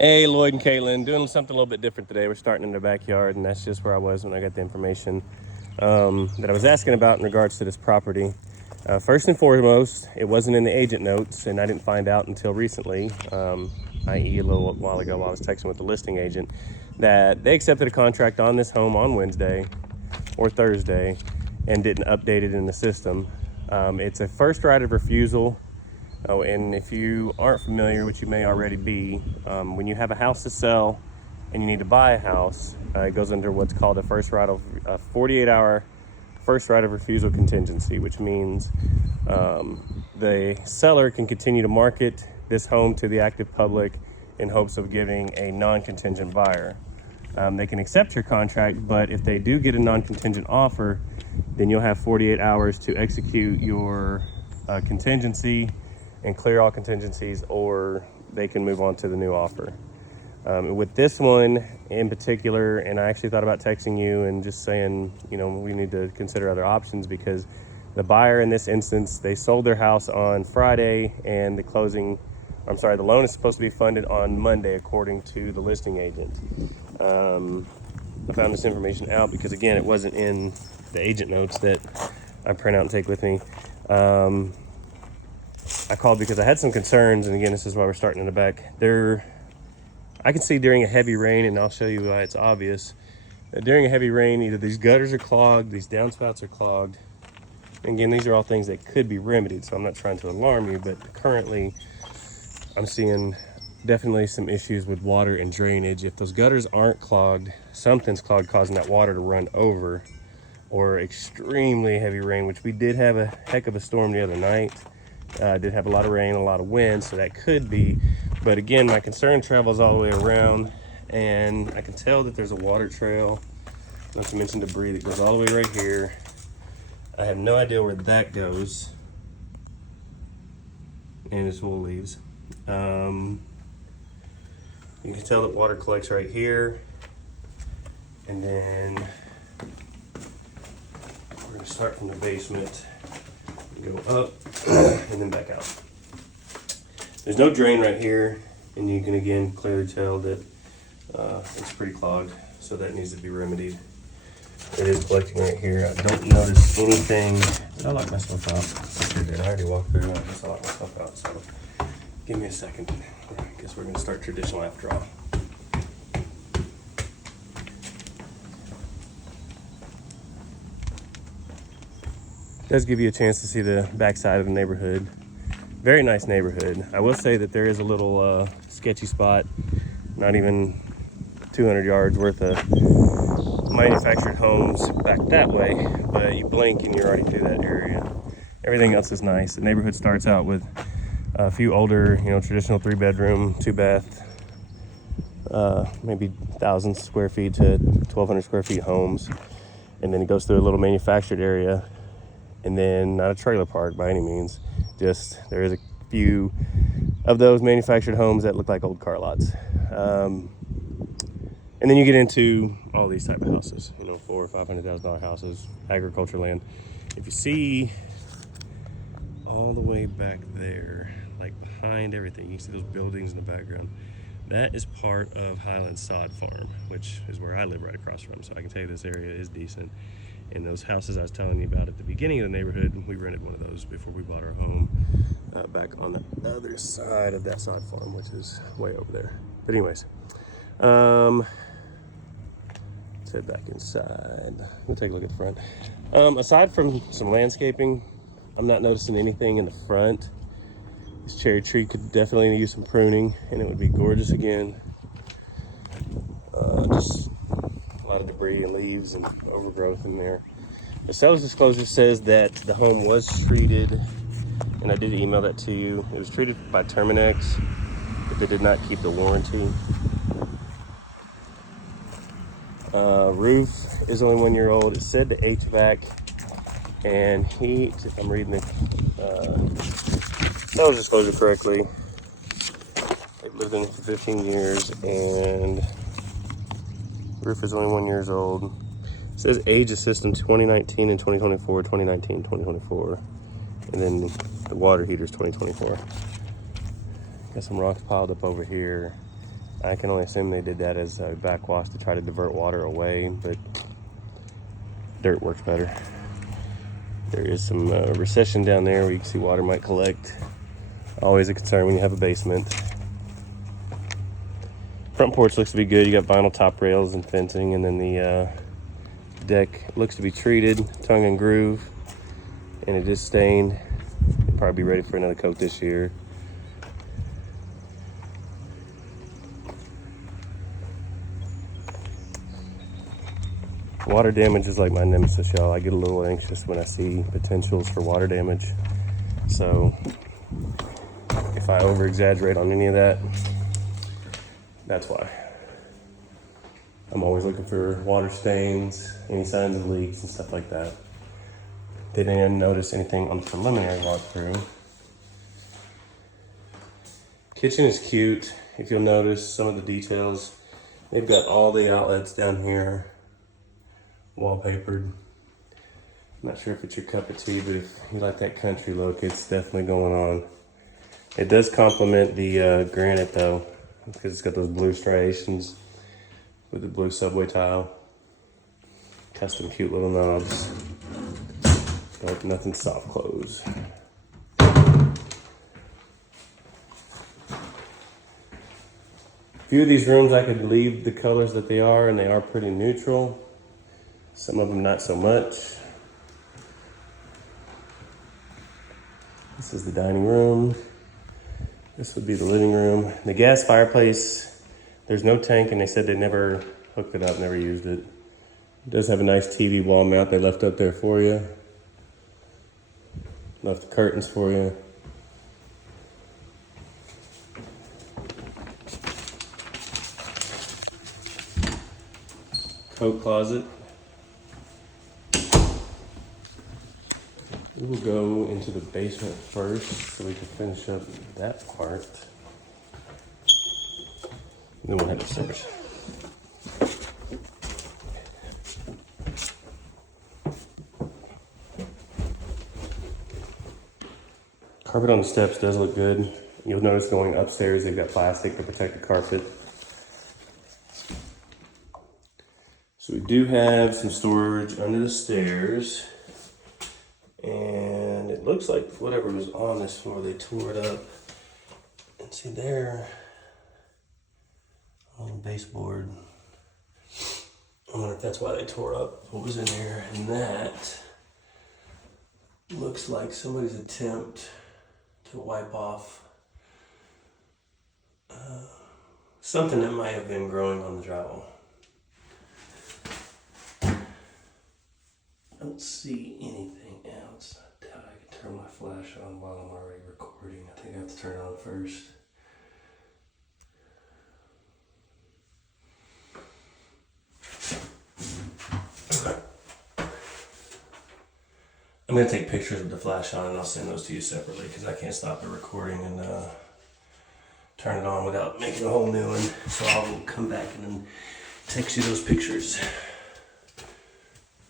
Hey, Lloyd and Caitlin, doing something a little bit different today. We're starting in the backyard, and that's just where I was when I got the information that I was asking about in regards to this property. First and foremost, it wasn't in the agent notes, and I didn't find out until recently, i.e. a little while ago while I was texting with the listing agent, that they accepted a contract on this home on Wednesday or Thursday and didn't update it in the system. It's a first right of refusal. Oh, and if you aren't familiar, which you may already be, when you have a house to sell and you need to buy a house, it goes under what's called a 48-hour first right of refusal contingency, which means the seller can continue to market this home to the active public in hopes of getting a non-contingent buyer. They can accept your contract, but if they do get a non-contingent offer, then you'll have 48 hours to execute your contingency and clear all contingencies, or they can move on to the new offer. With this one in particular, and I actually thought about texting you and just saying, we need to consider other options, because the buyer in this instance, they sold their house on Friday, and the loan is supposed to be funded on Monday, according to the listing agent. I found this information out because, again, it wasn't in the agent notes that I print out and take with me. I called because I had some concerns, and again, this is why we're starting in the back. I can see during a heavy rain, and I'll show you why it's obvious. During a heavy rain, either these gutters are clogged, these downspouts are clogged. And again, these are all things that could be remedied, so I'm not trying to alarm you, but currently I'm seeing definitely some issues with water and drainage. If those gutters aren't clogged, something's clogged, causing that water to run over, or extremely heavy rain, which we did have a heck of a storm the other night. Did have a lot of rain, a lot of wind, so that could be. But again, my concern travels all the way around, and I can tell that there's a water trail, not to mention debris, that goes all the way right here. I have no idea where that goes, and it's wool leaves. You can tell that water collects right here, and then we're going to start from the basement, go up, and then back out. There's no drain right here, and you can again clearly tell that it's pretty clogged, so that needs to be remedied. It is collecting right here. I don't notice anything. Did I lock myself out? I sure did. I already walked through. I just locked myself out, so give me a second. I guess we're going to start traditional after all. It does give you a chance to see the backside of the neighborhood. Very nice neighborhood. I will say that there is a little sketchy spot, not even 200 yards worth of manufactured homes back that way, but you blink and you're already through that area. Everything else is nice. The neighborhood starts out with a few older, traditional 3-bedroom, 2-bath, maybe 1,000 square feet to 1,200 square feet homes, and then it goes through a little manufactured area. And then not a trailer park by any means, just there is a few of those manufactured homes that look like old car lots. And then you get into all these type of houses, $400,000 or $500,000 houses, agriculture land. If you see all the way back there, like behind everything, you can see those buildings in the background. That is part of Highland Sod Farm, which is where I live right across from. So I can tell you this area is decent. And those houses I was telling you about at the beginning of the neighborhood, we rented one of those before we bought our home back on the other side of that sod farm, which is way over there. But anyways, let's head back inside. We'll take a look at the front. Aside from some landscaping, I'm not noticing anything in the front. This cherry tree could definitely use some pruning, and it would be gorgeous again. Just a lot of debris and leaves and overgrowth in there. The seller's disclosure says that the home was treated, and I did email that to you. It was treated by Terminex, but they did not keep the warranty. Roof is only 1 year old. It said the HVAC and heat, if I'm reading the seller's disclosure correctly, they've lived in it for 15 years, and roof is only 1 year old. It says age of system 2019 and 2024, 2019, 2024. And then the water heater is 2024. Got some rocks piled up over here. I can only assume they did that as a backwash to try to divert water away, but dirt works better. There is some recession down there where you can see water might collect. Always a concern when you have a basement. Front porch looks to be good. You got vinyl top rails and fencing, and then the deck looks to be treated, tongue and groove, and it is stained. It'll probably be ready for another coat this year. Water damage is like my nemesis, y'all. I get a little anxious when I see potentials for water damage. So if I over exaggerate on any of that, that's why. I'm always looking for water stains, any signs of leaks and stuff like that. Didn't even notice anything on the preliminary walkthrough. Kitchen is cute. If you'll notice some of the details, they've got all the outlets down here wallpapered. I'm not sure if it's your cup of tea, but if you like that country look, it's definitely going on. It does complement the granite though, because it's got those blue striations with the blue subway tile. Custom cute little knobs, but nothing soft close. A few of these rooms I could leave the colors that they are, and they are pretty neutral. Some of them not so much. This is the dining room. This would be the living room. The gas fireplace, there's no tank, and they said they never hooked it up, never used it. It does have a nice TV wall mount they left up there for you. Left the curtains for you. Coat closet. We will go into the basement first so we can finish up that part. And then we'll head upstairs. Carpet on the steps does look good. You'll notice going upstairs, they've got plastic to protect the carpet. So we do have some storage under the stairs. And it looks like whatever was on this floor, they tore it up. And see there, on the baseboard. I wonder if that's why they tore up what was in there. And that looks like somebody's attempt to wipe off something that might have been growing on the drywall. I don't see anything else. I doubt I can turn my flash on while I'm already recording. I think I have to turn it on first. I'm gonna take pictures with the flash on, and I'll send those to you separately because I can't stop the recording and turn it on without making a whole new one. So I'll come back and then text you those pictures.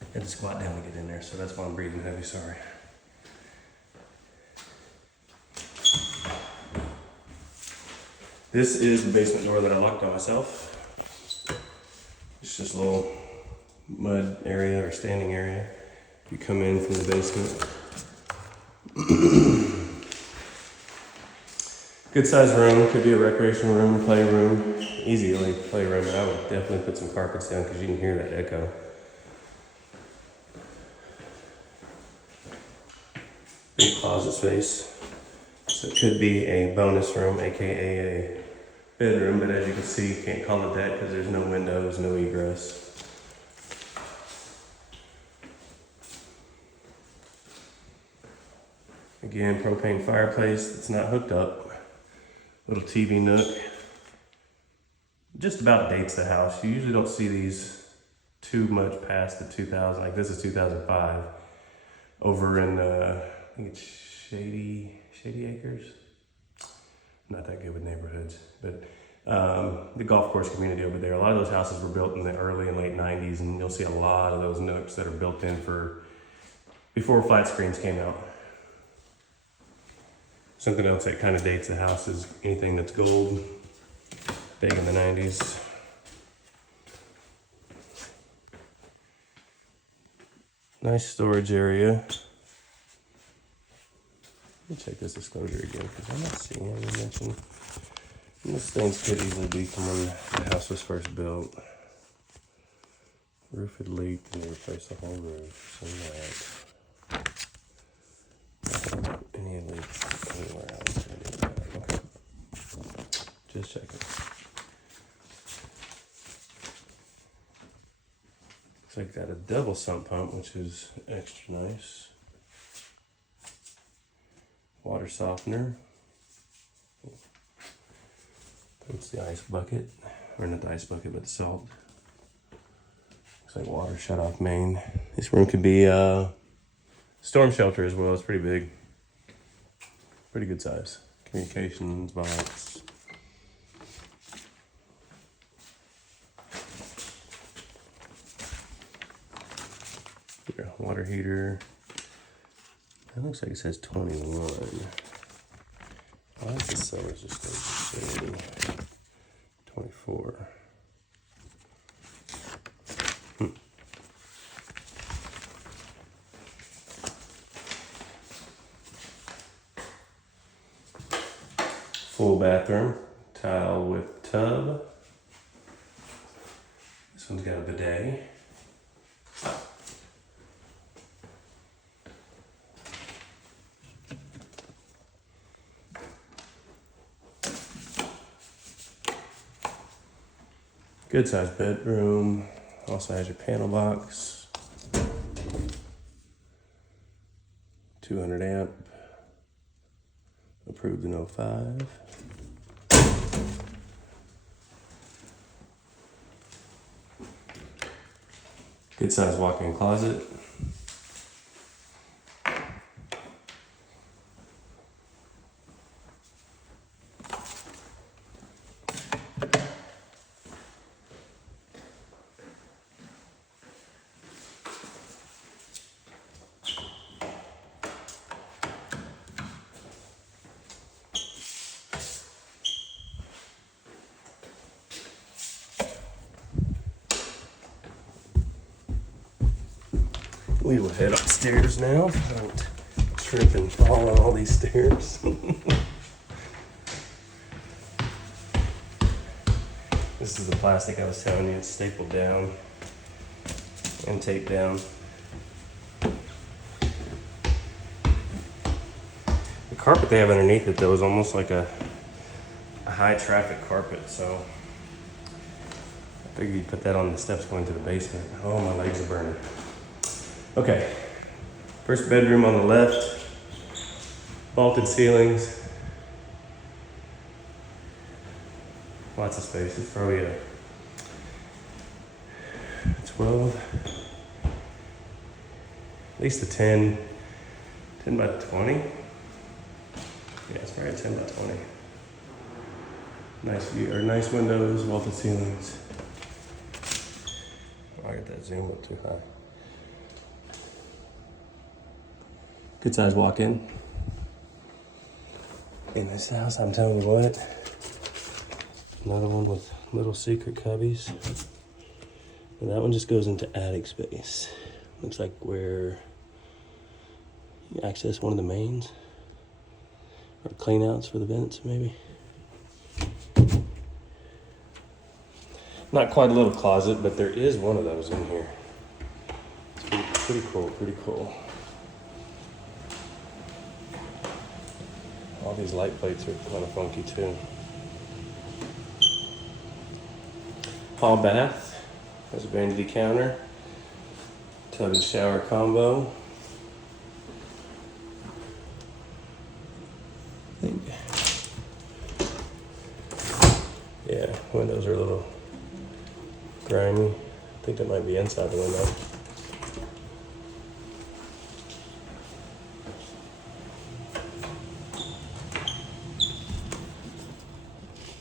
I had to squat down to get in there, so that's why I'm breathing heavy, sorry. This is the basement door that I locked on myself. It's just a little mud area or standing area. You come in from the basement. Good sized room, could be a recreation room, playroom, easily playroom, but I would definitely put some carpets down because you can hear that echo. Big closet space. So it could be a bonus room, aka a bedroom, but as you can see, you can't call it that because there's no windows, no egress. Again, propane fireplace that's not hooked up. Little TV nook. Just about dates the house. You usually don't see these too much past the 2000. Like this is 2005. Over in I think it's Shady Acres. Not that good with neighborhoods, but the golf course community over there. A lot of those houses were built in the early and late 90s, and you'll see a lot of those nooks that are built in for before flat screens came out. Something else that kind of dates the house is anything that's gold. Big in the 90s. Nice storage area. Let me check this disclosure again because I'm not seeing any mention. These things could easily be from when the house was first built. Roof had leaked and they replaced the whole roof. So that. Any leaks anywhere else? Okay. Just checking. Looks like got a double sump pump, which is extra nice. Water softener. That's the ice bucket, or not the ice bucket, but the salt. Looks like water shut off main. This room could be a storm shelter as well. It's pretty big, pretty good size. Communications box. Here, water heater. That looks like it says 21. Why is the cellar just saying 24? Full bathroom, tile with tub. This one's got a bidet. Good sized bedroom. Also has your panel box. 200 amp. Approved in 05. Good sized walk-in closet. We will head upstairs now. Don't trip and fall on all these stairs. This is the plastic I was telling you. It's stapled down and taped down. The carpet they have underneath it though is almost like a high traffic carpet, so I figured you'd put that on the steps going to the basement. Oh, my legs are burning. Okay, first bedroom on the left, vaulted ceilings, lots of space. It's probably a 12, at least a 10 by 20. Yeah, it's probably a 10 by 20. Nice view, or nice windows, vaulted ceilings. Oh, I got that zoom up too high. Good size walk-in. In this house, I'm telling you what. Another one with little secret cubbies. And that one just goes into attic space. Looks like where you access one of the mains. Or cleanouts for the vents, maybe. Not quite a little closet, but there is one of those in here. It's pretty cool, pretty cool. All these light plates are kind of funky too. Hall bath. There's a vanity counter. Tub and shower combo. I think. Yeah, windows are a little grimy. I think that might be inside the window.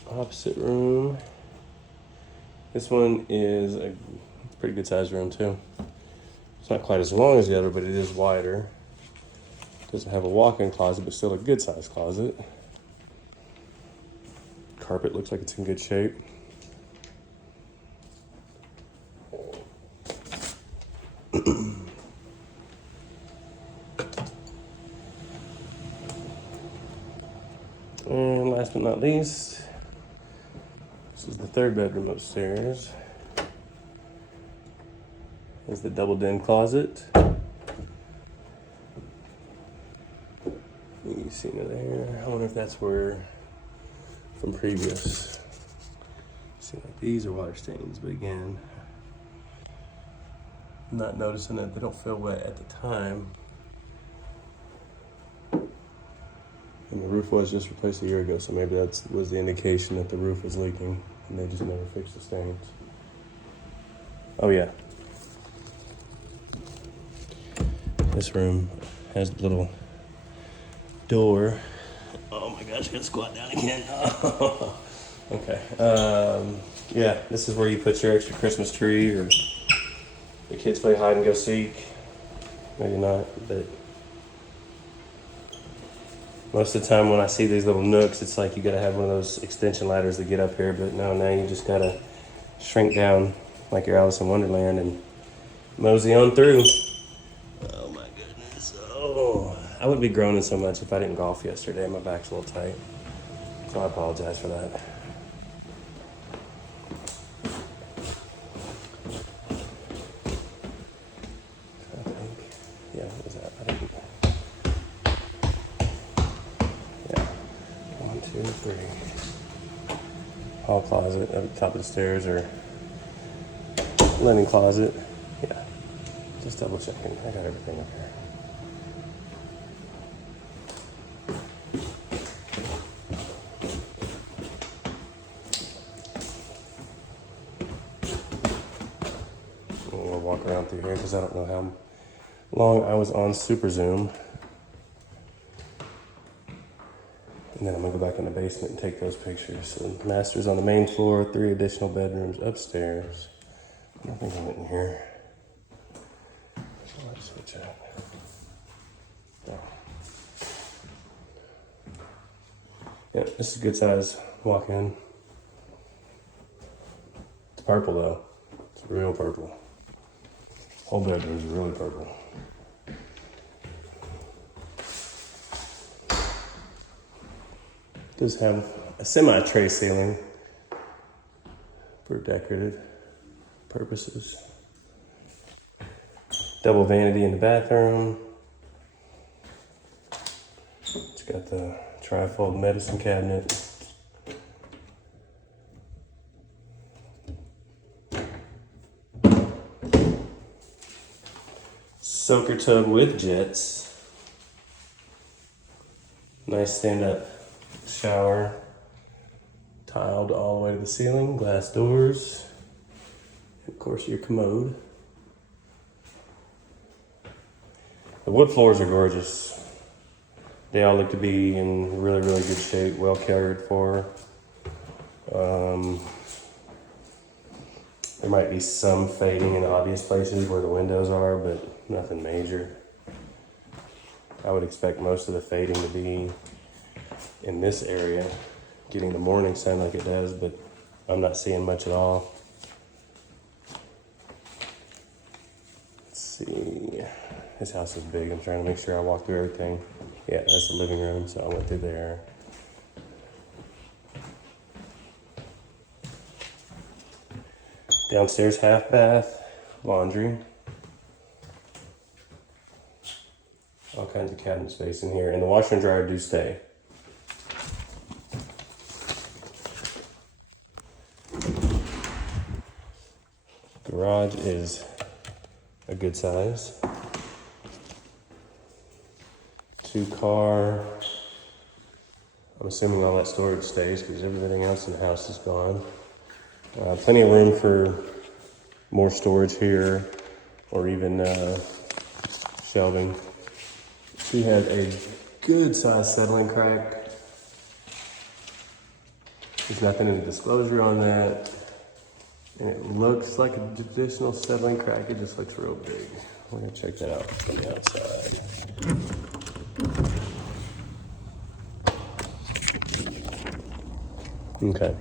Opposite room. This one is a pretty good sized room too. It's not quite as long as the other, but it is wider. Doesn't have a walk-in closet, but still a good sized closet. carpet looks like it's in good shape. And last but not least, this is the third bedroom upstairs. There's the double den closet. You see it there. I wonder if that's where from previous. See, like these are water stains, but again, I'm not noticing that they don't feel wet at the time. And the roof was just replaced a year ago, so maybe that was the indication that the roof was leaking and they just never fixed the stains. Oh yeah. This room has a little door. Oh my gosh, I gotta squat down again. Okay. Yeah, this is where you put your extra Christmas tree, or the kids play hide and go seek. Maybe not, but most of the time when I see these little nooks, it's like you gotta have one of those extension ladders to get up here, but no, now you just gotta shrink down like you're Alice in Wonderland and mosey on through. Oh my goodness. Oh, I wouldn't be groaning so much if I didn't golf yesterday. My back's a little tight, so I apologize for that. Yeah, what was that? I didn't. Yeah. 1, 2, 3. Hall closet up at the top of the stairs, or linen closet. Yeah. Just double checking. I got everything up here. We'll walk around through here because I don't know how long I was on Super Zoom. And then I'm gonna go back in the basement and take those pictures. So the master's on the main floor, 3 additional bedrooms upstairs. I don't think I went in here. So let's switch out. Oh. Yeah, this is a good size walk in. It's purple though. It's real purple. Whole bedroom's really purple. Does have a semi-tray ceiling for decorative purposes. Double vanity in the bathroom. It's got the trifold medicine cabinet. Soaker tub with jets. Nice stand-up shower. Tiled all the way to the ceiling. Glass doors. And of course, your commode. The wood floors are gorgeous. They all look to be in really, really good shape. Well cared for. There might be some fading in obvious places where the windows are, but nothing major. I would expect most of the fading to be in this area, getting the morning sun like it does, but I'm not seeing much at all. Let's see. This house is big. I'm trying to make sure I walk through everything. Yeah, that's the living room, so I went through there. Downstairs, half bath, laundry. All kinds of cabinet space in here, and the washer and dryer do stay. Garage is a good size. 2-car. I'm assuming all that storage stays because everything else in the house is gone. Plenty of room for more storage here, or even shelving. She had a good sized settling crack. There's nothing in the disclosure on that. And it looks like a traditional settling crack. It just looks real big. We're gonna check that out from the outside. Okay,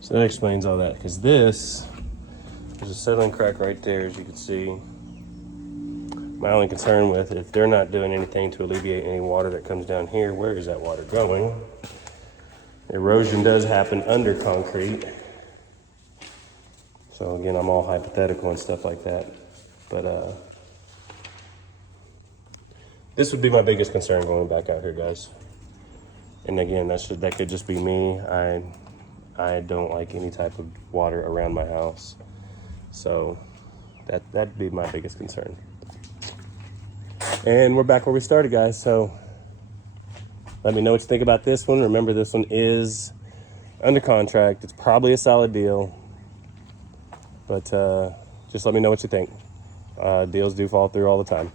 so that explains all that, because there's a settling crack right there, as you can see. My only concern with, if they're not doing anything to alleviate any water that comes down here, where is that water going? Erosion does happen under concrete. So again, I'm all hypothetical and stuff like that. But this would be my biggest concern going back out here, guys. And again, that could just be me. I don't like any type of water around my house. So that'd be my biggest concern. And we're back where we started, guys. So let me know what you think about this one. Remember, this one is under contract. It's probably a solid deal. But just let me know what you think. Deals do fall through all the time.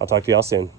I'll talk to y'all soon.